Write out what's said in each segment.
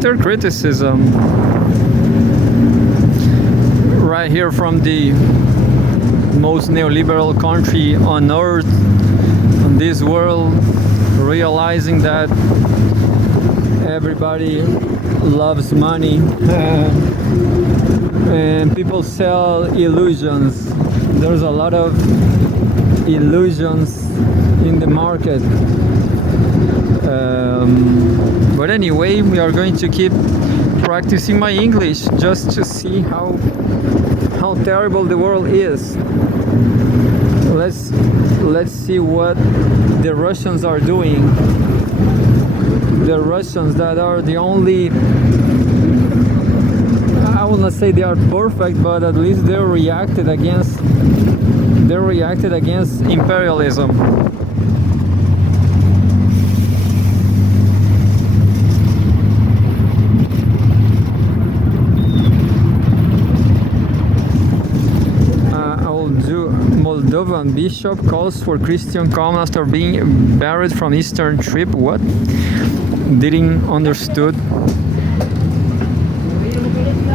bitter criticism right here from the most neoliberal country on earth, on this world, realizing that everybody loves money and people sell illusions. There's a lot of illusions in the market. But anyway, we are going to keep practicing my English just to see how terrible the world is. Let's see what the Russians are doing. The Russians that are the only, I will not say they are perfect, but at least they reacted against imperialism. Moldovan bishop calls for Christian calm after being buried from Eastern trip. What? Didn't understood.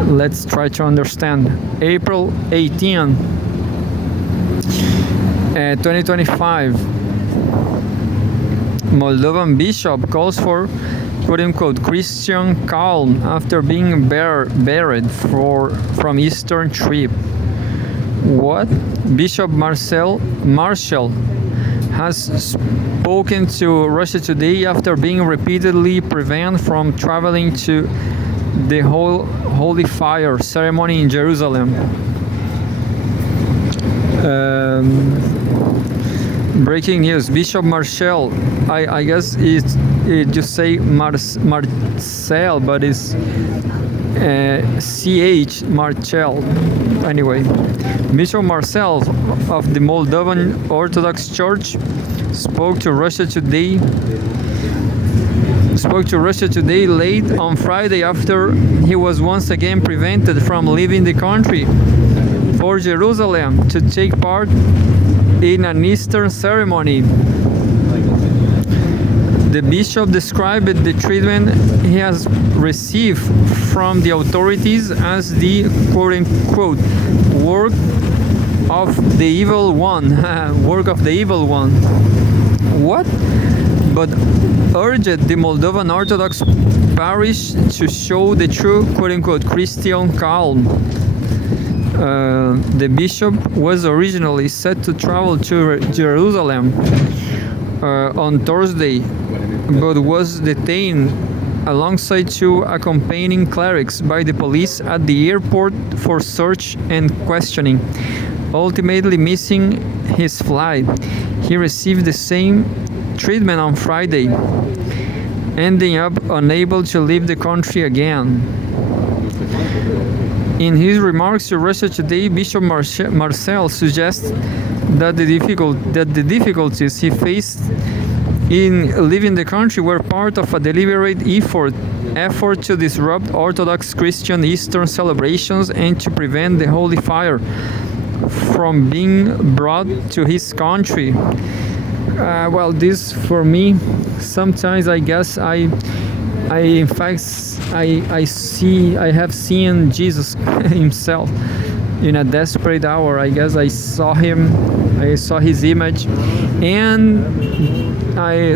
Let's try to understand. April 18, 2025. Moldovan bishop calls for quote-unquote Christian calm after being buried from Eastern trip. What? Bishop Marshall has spoken to Russia Today after being repeatedly prevented from traveling to the Holy Fire ceremony in Jerusalem. Breaking news: Bishop Marshall, I guess it just say Marcel, but it's CH Marcel. Anyway, Bishop Marcel of the Moldovan Orthodox Church spoke to Russia Today late on Friday after he was once again prevented from leaving the country for Jerusalem to take part in an Easter ceremony. The bishop described the treatment he has received from the authorities as the quote-unquote work of the evil one. Work of the evil one. What? But urged the Moldovan Orthodox parish to show the true quote-unquote Christian calm. The bishop was originally set to travel to Jerusalem on Thursday, but was detained alongside two accompanying clerics by the police at the airport for search and questioning, ultimately missing his flight. He received the same treatment on Friday, ending up unable to leave the country again. In his remarks to Russia Today, Bishop Marcel suggests that the difficulties he faced in leaving the country were part of a deliberate effort to disrupt Orthodox Christian Easter celebrations and to prevent the Holy Fire from being brought to his country. Well, this for me, sometimes I guess I have seen Jesus himself in a desperate hour. I guess I saw him, I saw his image, and I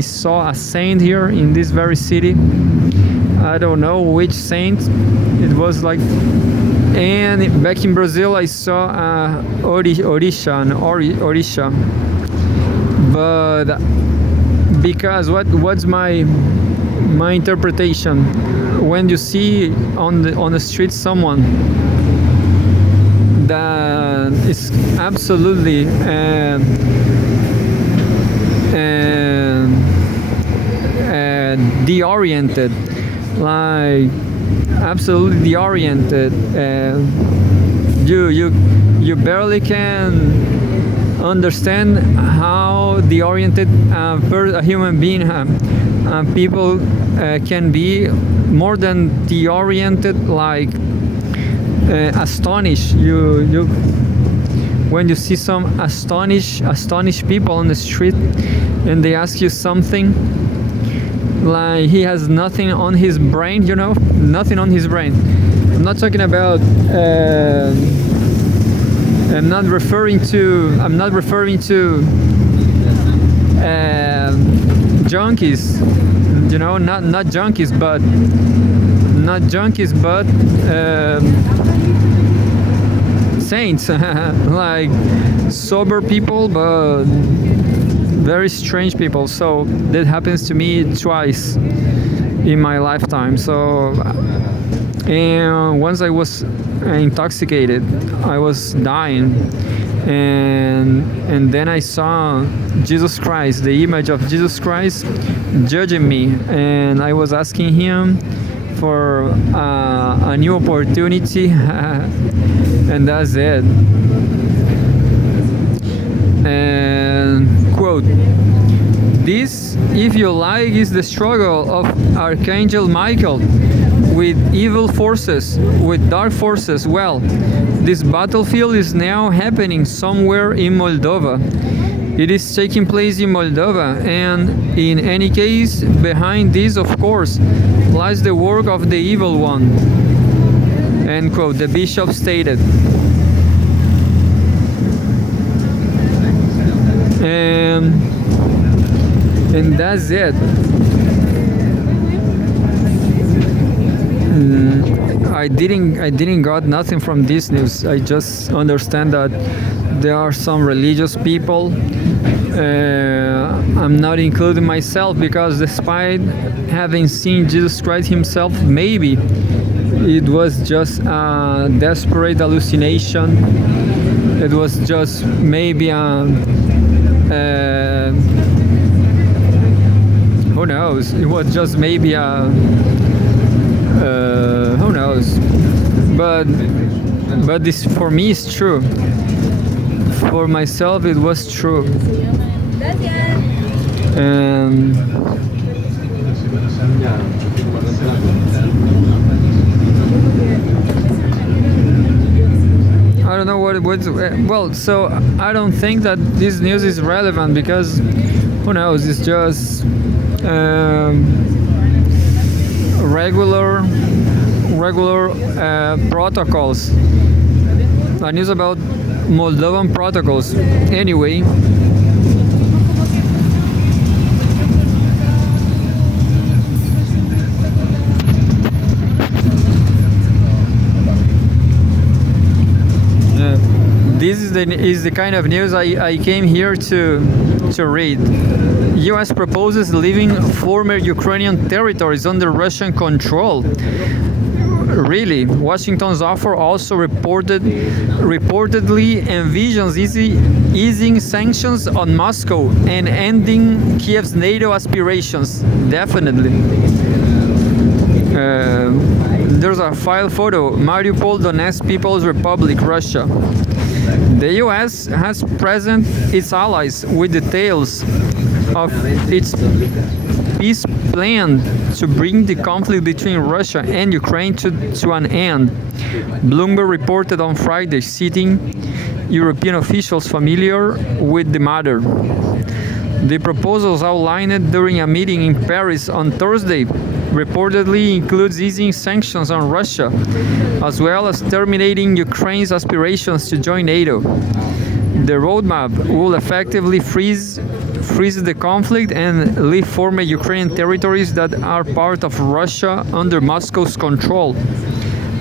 saw a saint here in this very city. I don't know which saint it was, like, and back in Brazil I saw Orisha. But because what's my interpretation? When you see on the street someone that is absolutely deoriented, like absolutely deoriented, you barely can understand how deoriented a human being people can be, more than deoriented, like astonished. You when you see some astonished people on the street and they ask you something, like he has nothing on his brain, you know, nothing on his brain. I'm not talking about. I'm not referring to. Junkies, you know, not junkies, but saints, like sober people, but very strange people. So that happens to me twice in my lifetime. So, and once I was intoxicated, I was dying, and then I saw Jesus Christ, the image of Jesus Christ, judging me, and I was asking him for a new opportunity, and that's it. And quote, this, if you like, is the struggle of Archangel Michael with evil forces, with dark forces. Well, this battlefield is now happening somewhere in Moldova. It is taking place in Moldova, and in any case, behind this, of course, lies the work of the evil one. End quote, the bishop stated. And that's it. I didn't got nothing from this news. I just understand that there are some religious people. I'm not including myself because despite having seen Jesus Christ himself, maybe it was just a desperate hallucination. It was just maybe who knows? It was just maybe who knows? But this for me is true. For myself, it was true. And I don't know what well. So I don't think that this news is relevant because who knows? It's just regular protocols. News about Moldovan protocols. Anyway. This is the kind of news I came here to read. U.S. proposes leaving former Ukrainian territories under Russian control. Really, Washington's offer also reportedly envisions easing sanctions on Moscow and ending Kiev's NATO aspirations. Definitely. There's a file photo. Mariupol, Donetsk People's Republic, Russia. The U.S. has present its allies with details of its peace plan to bring the conflict between Russia and Ukraine to an end. Bloomberg reported on Friday, citing European officials familiar with the matter. The proposals outlined during a meeting in Paris on Thursday reportedly includes easing sanctions on Russia, as well as terminating Ukraine's aspirations to join NATO. The roadmap will effectively freeze the conflict and leave former Ukrainian territories that are part of Russia under Moscow's control,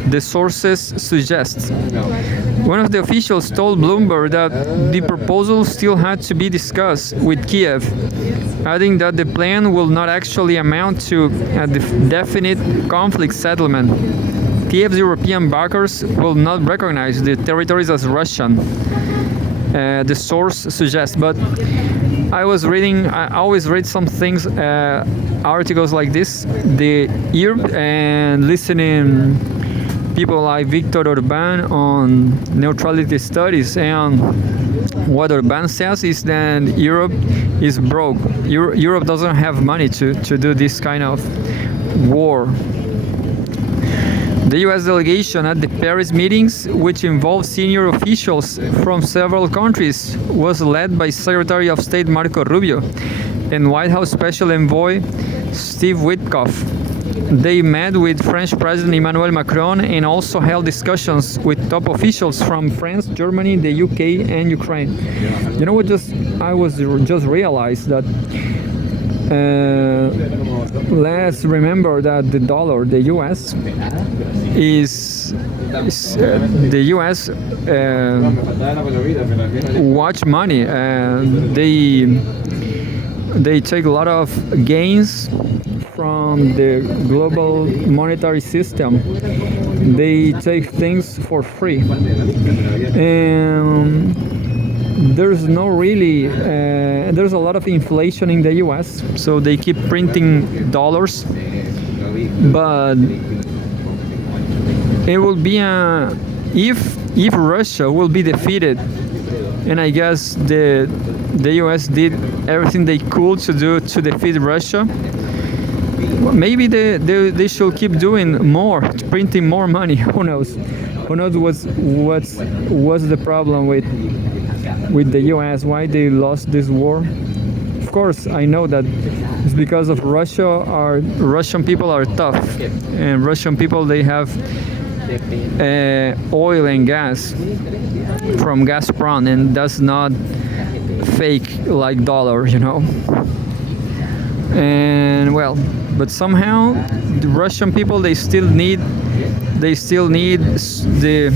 the sources suggest. One of the officials told Bloomberg that the proposal still had to be discussed with Kiev, adding that the plan will not actually amount to a definite conflict settlement. Kiev's European backers will not recognize the territories as Russian, the source suggests. But I always read some things, articles like this, Europe, and listening people like Victor Orban on neutrality studies, and what Orban says is that Europe is broke. Europe doesn't have money to do this kind of war. The U.S. delegation at the Paris meetings, which involved senior officials from several countries, was led by Secretary of State Marco Rubio and White House Special Envoy Steve Witkoff. They met with French President Emmanuel Macron and also held discussions with top officials from France, Germany, the UK, and Ukraine. You know what? I was just realized that. Let's remember that the dollar, the U.S. is the U.S. Watch money. They take a lot of gains from the global monetary system. They take things for free, and there's no really there's a lot of inflation in the US, so they keep printing dollars, but it will be if Russia will be defeated, and I guess the US did everything they could to defeat Russia. Maybe they should keep doing more, printing more money. Who knows what's the problem with the US, why they lost this war. Of course, I know that it's because of Russian people are tough, and Russian people, they have oil and gas from Gazprom, and that's not fake like dollar, and well, but somehow the Russian people, they still need the,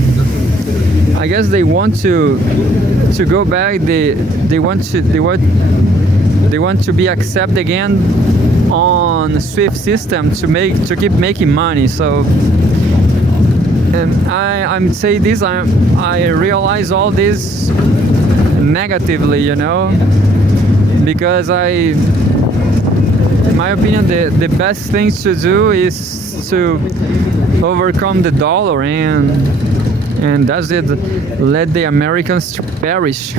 I guess they want to go back. They want to be accepted again on SWIFT system to keep making money. So, and I'm saying this. I realize all this negatively, because in my opinion, the best thing to do is to overcome the dollar, and that's it. Let the Americans perish.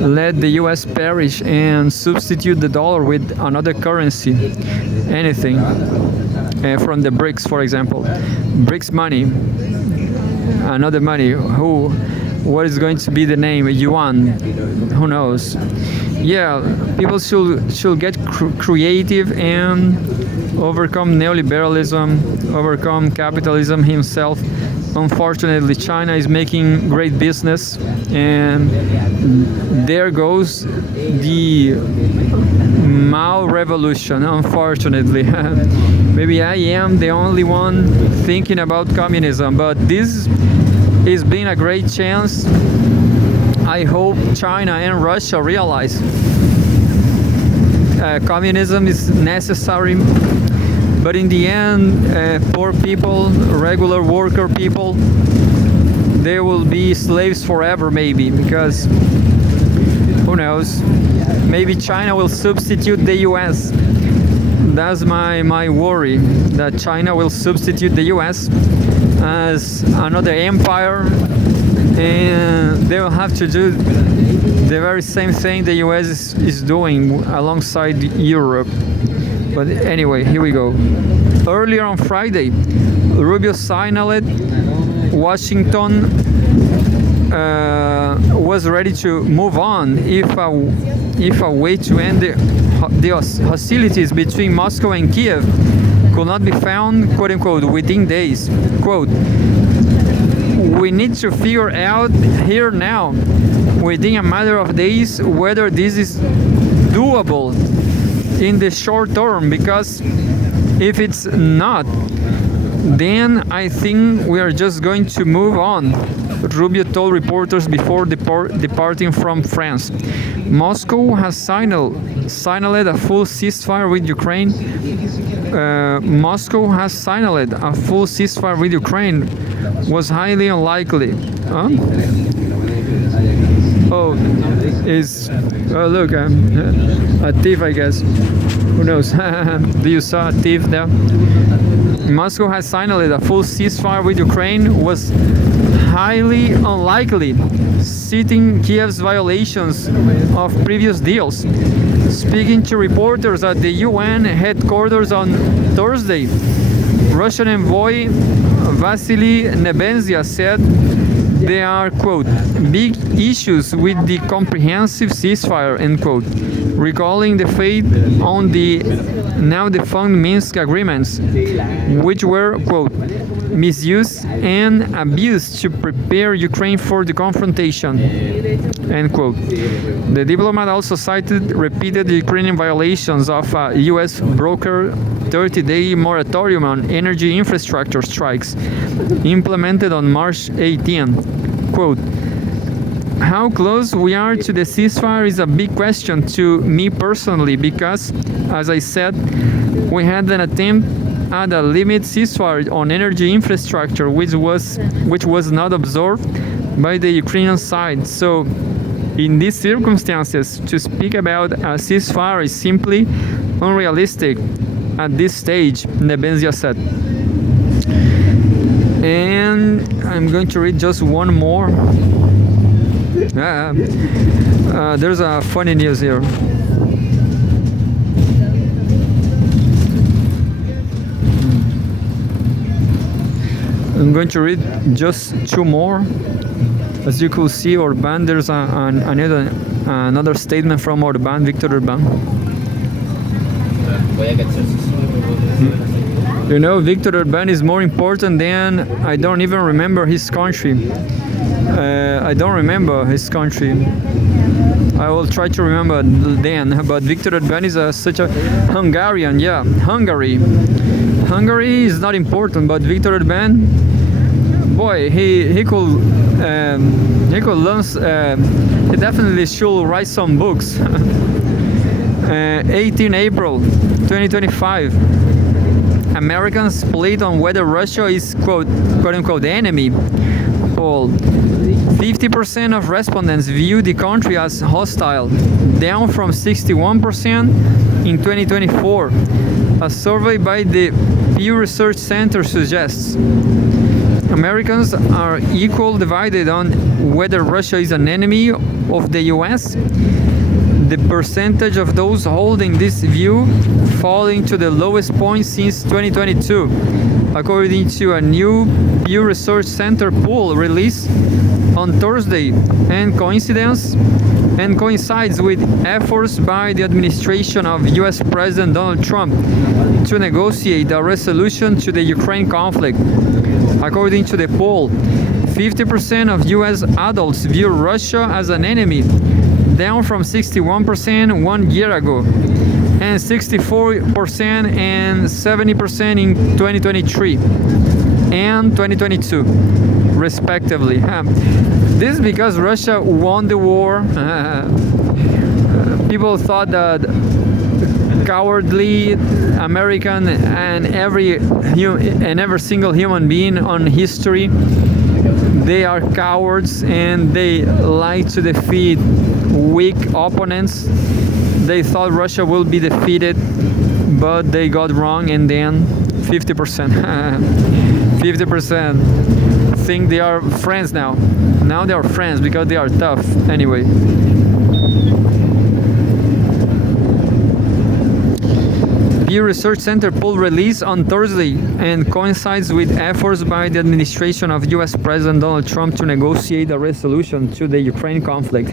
Let the US perish and substitute the dollar with another currency. Anything. From the BRICS, for example. BRICS money. Another money. What is going to be the name? Yuan. Who knows? Yeah, people should get creative and overcome neoliberalism, overcome capitalism himself. Unfortunately, China is making great business, and there goes the Mao revolution, unfortunately. Maybe I am the only one thinking about communism, but this has been a great chance. I hope China and Russia realize communism is necessary, but in the end, poor people, regular worker people, they will be slaves forever, maybe, because who knows, maybe China will substitute the US. That's my worry, that China will substitute the US as another empire, and they will have to do the very same thing the US is doing alongside Europe. But anyway, here we go. Earlier on Friday, Rubio signaled Washington was ready to move on if a way to end the hostilities between Moscow and Kiev could not be found, quote unquote, within days. Quote, we need to figure out here now, within a matter of days, whether this is doable in the short term, because if it's not, then I think we are just going to move on, Rubio told reporters before departing from France. Moscow has signed a full ceasefire with Ukraine. Moscow has signed a full ceasefire with Ukraine was highly unlikely. Huh? Oh, look, a thief, I guess. Who knows? Do you saw a thief there? Moscow has signed a full ceasefire with Ukraine was highly unlikely, citing Kiev's violations of previous deals. Speaking to reporters at the UN headquarters on Thursday, Russian envoy Vasily Nebenzia said there are, quote, big issues with the comprehensive ceasefire, end quote. recalling the fate on the now defunct Minsk agreements, which were, quote, misused and abused to prepare Ukraine for the confrontation, end quote. The diplomat also cited repeated Ukrainian violations of a U.S. brokered 30-day moratorium on energy infrastructure strikes implemented on March 18. Quote, how close we are to the ceasefire is a big question to me personally because, as I said, we had an attempt at a limited ceasefire on energy infrastructure which was not absorbed by the Ukrainian side. So in these circumstances, to speak about a ceasefire is simply unrealistic at this stage, Nebenzia said. And I'm going to read just one more. There's a funny news here. I'm going to read just two more. As you could see, Orban, there's another statement from Orban, Viktor Orban. You know, Viktor Orban is more important than I don't even remember his country. I don't remember his country. I will try to remember then. But Viktor Orban is such a Hungarian. Yeah, Hungary. Hungary is not important, but Viktor Orban, boy, he could learn. He definitely should write some books. 18 April 2025. Americans split on whether Russia is quote unquote enemy. Poll. 50% of respondents view the country as hostile, down from 61% in 2024. A survey by the Pew Research Center suggests Americans are equally divided on whether Russia is an enemy of the US. The percentage of those holding this view falling to the lowest point since 2022, according to a new Pew Research Center poll released on Thursday, and coincides with efforts by the administration of US President Donald Trump to negotiate a resolution to the Ukraine conflict. According to the poll, 50% of US adults view Russia as an enemy, down from 61% 1 year ago, and 64% and 70% in 2023 and 2022, respectively. This is because Russia won the war. People thought that cowardly American and every single human being on history, they are cowards and they like to defeat weak opponents. They thought Russia will be defeated, but they got wrong, and then 50% 50% think they are friends now. Now they are friends because they are tough anyway. Pew Research Center poll released on Thursday and coincides with efforts by the administration of US President Donald Trump to negotiate a resolution to the Ukraine conflict.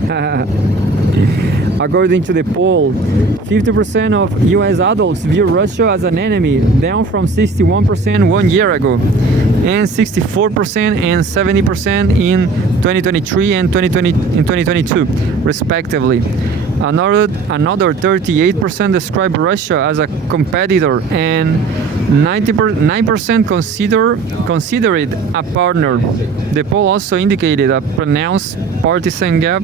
According to the poll, 50% of US adults view Russia as an enemy, down from 61% 1 year ago, and 64% and 70% in 2023 and 2022, respectively. Another 38% describe Russia as a competitor, and 9% consider it a partner. The poll also indicated a pronounced partisan gap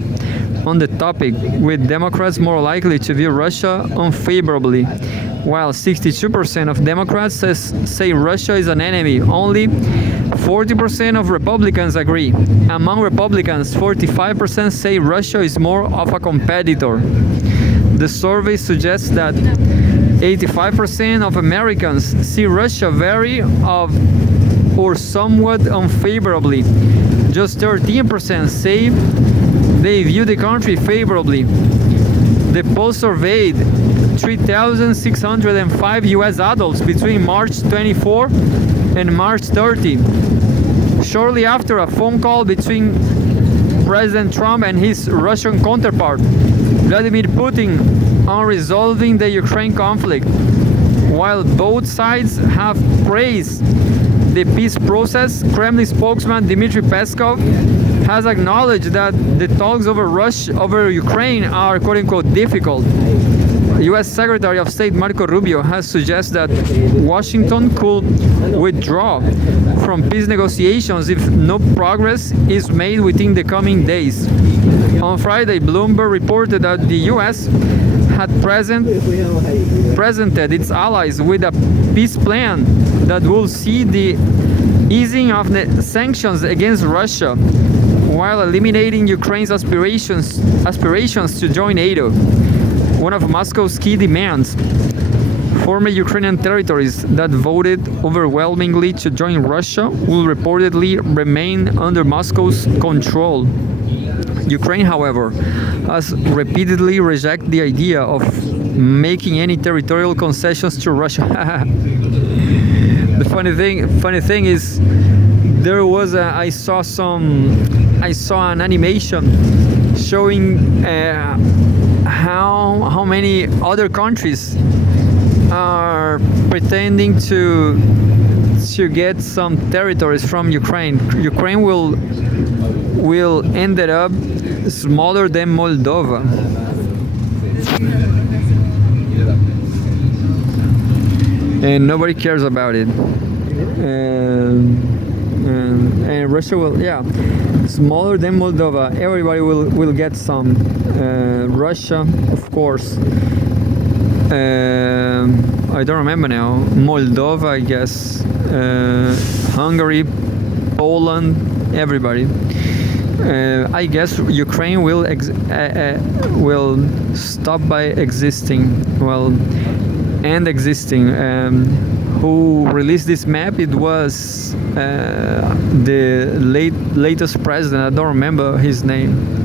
on the topic, with Democrats more likely to view Russia unfavorably, while 62% of Democrats say Russia is an enemy. Only 40% of Republicans agree. Among Republicans, 45% say Russia is more of a competitor. The survey suggests that 85% of Americans see Russia very or somewhat unfavorably. Just 13% say they view the country favorably. The poll surveyed 3,605 US adults between March 24 and March 30, shortly after a phone call between President Trump and his Russian counterpart, Vladimir Putin, on resolving the Ukraine conflict. While both sides have praised the peace process, Kremlin spokesman Dmitry Peskov has acknowledged that the talks over Ukraine are quote-unquote difficult. U.S. Secretary of State Marco Rubio has suggested that Washington could withdraw from peace negotiations if no progress is made within the coming days. On Friday, Bloomberg reported that the U.S. had presented its allies with a peace plan that will see the easing of the sanctions against Russia while eliminating Ukraine's aspirations to join NATO. One of Moscow's key demands. Former Ukrainian territories that voted overwhelmingly to join Russia will reportedly remain under Moscow's control. Ukraine, however, has repeatedly rejected the idea of making any territorial concessions to Russia. The funny thing is, there was I saw an animation showing how many other countries are pretending to get some territories from Ukraine. Ukraine will end up smaller than Moldova. And nobody cares about it. And Russia will, smaller than Moldova. Everybody will get some. Russia, of course. I don't remember now. Moldova, I guess. Hungary, Poland, everybody. I guess Ukraine will stop by existing. And existing. Who released this map? It was the latest president. I don't remember his name.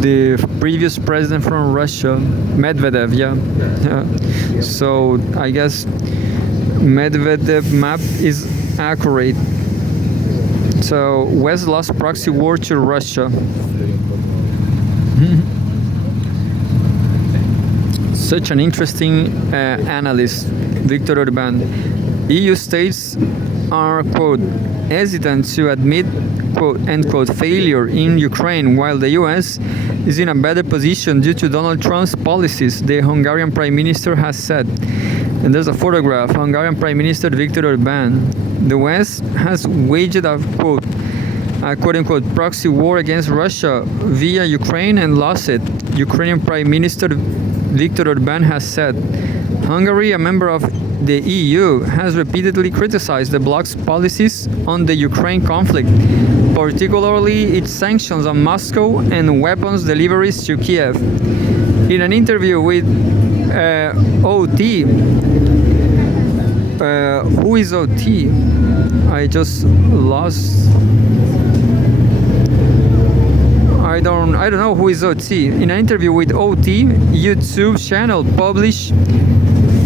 The previous president from Russia, Medvedev. Yeah. So I guess Medvedev map is accurate. So West lost proxy war to Russia. Such an interesting analyst, Victor Orban. EU states are, quote, hesitant to admit, quote, end quote, failure in Ukraine, while the US is in a better position due to Donald Trump's policies, the Hungarian Prime Minister has said. And there's a photograph, Hungarian Prime Minister Viktor Orban. The West has waged a, quote, quote-unquote, proxy war against Russia via Ukraine and lost it. Ukrainian Prime Minister Viktor Orban has said. Hungary, a member of the EU, has repeatedly criticized the bloc's policies on the Ukraine conflict, particularly its sanctions on Moscow and weapons deliveries to Kiev. In an interview with OT, who is OT? I just lost. I don't know who is OT. In an interview with OT YouTube channel published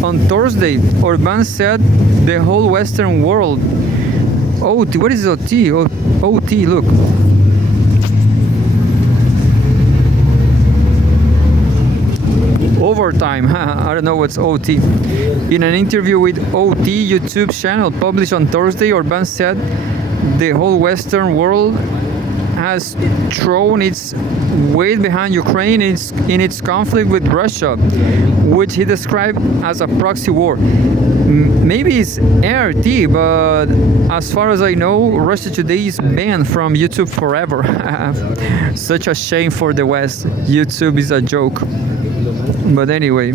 on Thursday, Orban said the whole Western world. OT, what is OT? OT, look. Overtime, I don't know what's OT. In an interview with OT YouTube channel published on Thursday, Orban said the whole Western world has thrown its weight behind Ukraine in its conflict with Russia, which he described as a proxy war. Maybe it's RT, but as far as I know, Russia Today is banned from YouTube forever. Such a shame for the West. YouTube is a joke. But anyway,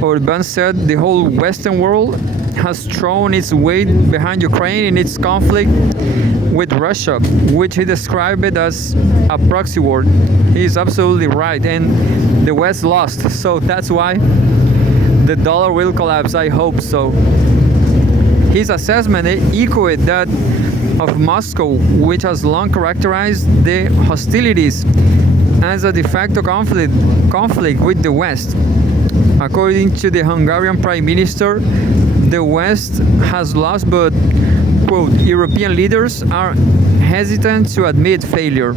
Orban said the whole Western world has thrown its weight behind Ukraine in its conflict with Russia, which he described it as a proxy war. He is absolutely right, and the West lost, so that's why the dollar will collapse. I hope so. His assessment echoed that of Moscow, which has long characterized the hostilities as a de facto conflict with the West. According to the Hungarian Prime Minister, the West has lost, but, quote, European leaders are hesitant to admit failure.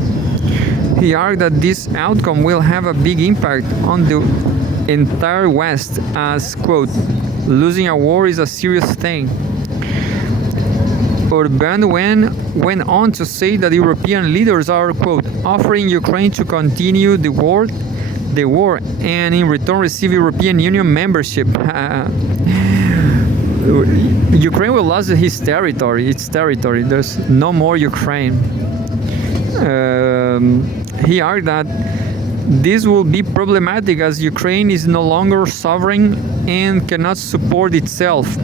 He argued that this outcome will have a big impact on the entire West as, quote, losing a war is a serious thing. Orban went on to say that European leaders are, quote, offering Ukraine to continue the war, and in return receive European Union membership. Ukraine will lose its territory. There's no more Ukraine. He argued that this will be problematic as Ukraine is no longer sovereign and cannot support itself.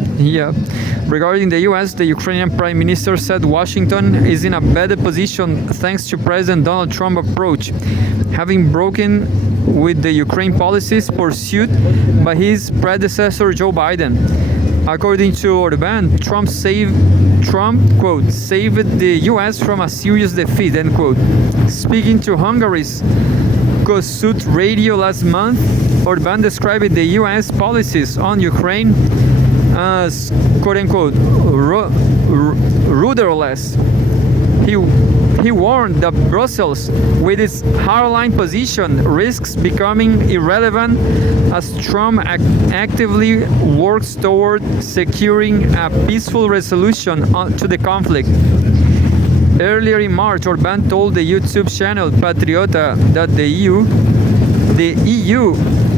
Regarding the US, the Ukrainian Prime Minister said Washington is in a better position thanks to President Donald Trump's approach, having broken with the Ukraine policies pursued by his predecessor Joe Biden. According to Orban, Trump quote, saved the US from a serious defeat, end quote. Speaking to Hungary's Kossuth Radio last month, Orban described the US policies on Ukraine as, quote unquote, rudderless. He warned that Brussels, with its hardline position, risks becoming irrelevant as Trump actively works toward securing a peaceful resolution to the conflict. Earlier in March, Orban told the YouTube channel Patriota that the EU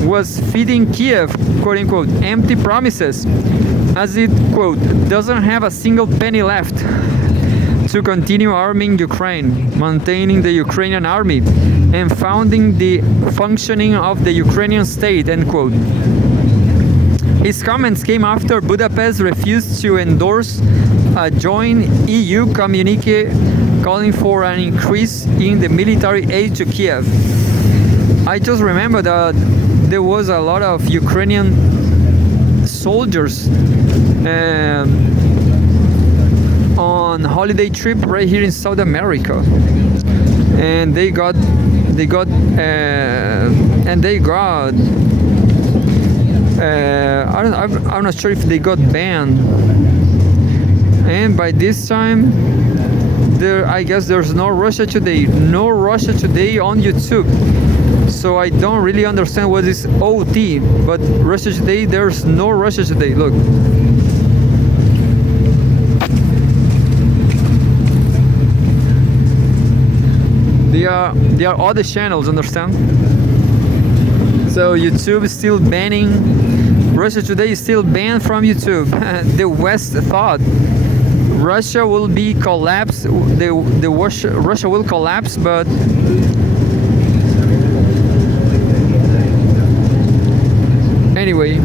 was feeding Kiev, quote unquote, empty promises, as it, quote, doesn't have a single penny left to continue arming Ukraine, maintaining the Ukrainian army, and founding the functioning of the Ukrainian state, end quote. His comments came after Budapest refused to endorse a joint EU communique calling for an increase in the military aid to Kiev. I just remember that there was a lot of Ukrainian soldiers on holiday trip right here in South America, and I'm not sure if they got banned. And by this time, I guess there's no Russia Today on YouTube. So I don't really understand what is OT, but Russia Today, there's no Russia Today. Look. They are other channels, understand? So YouTube is still banning. Russia Today is still banned from YouTube. The West thought Russia will be collapsed. Russia will collapse, but anyway.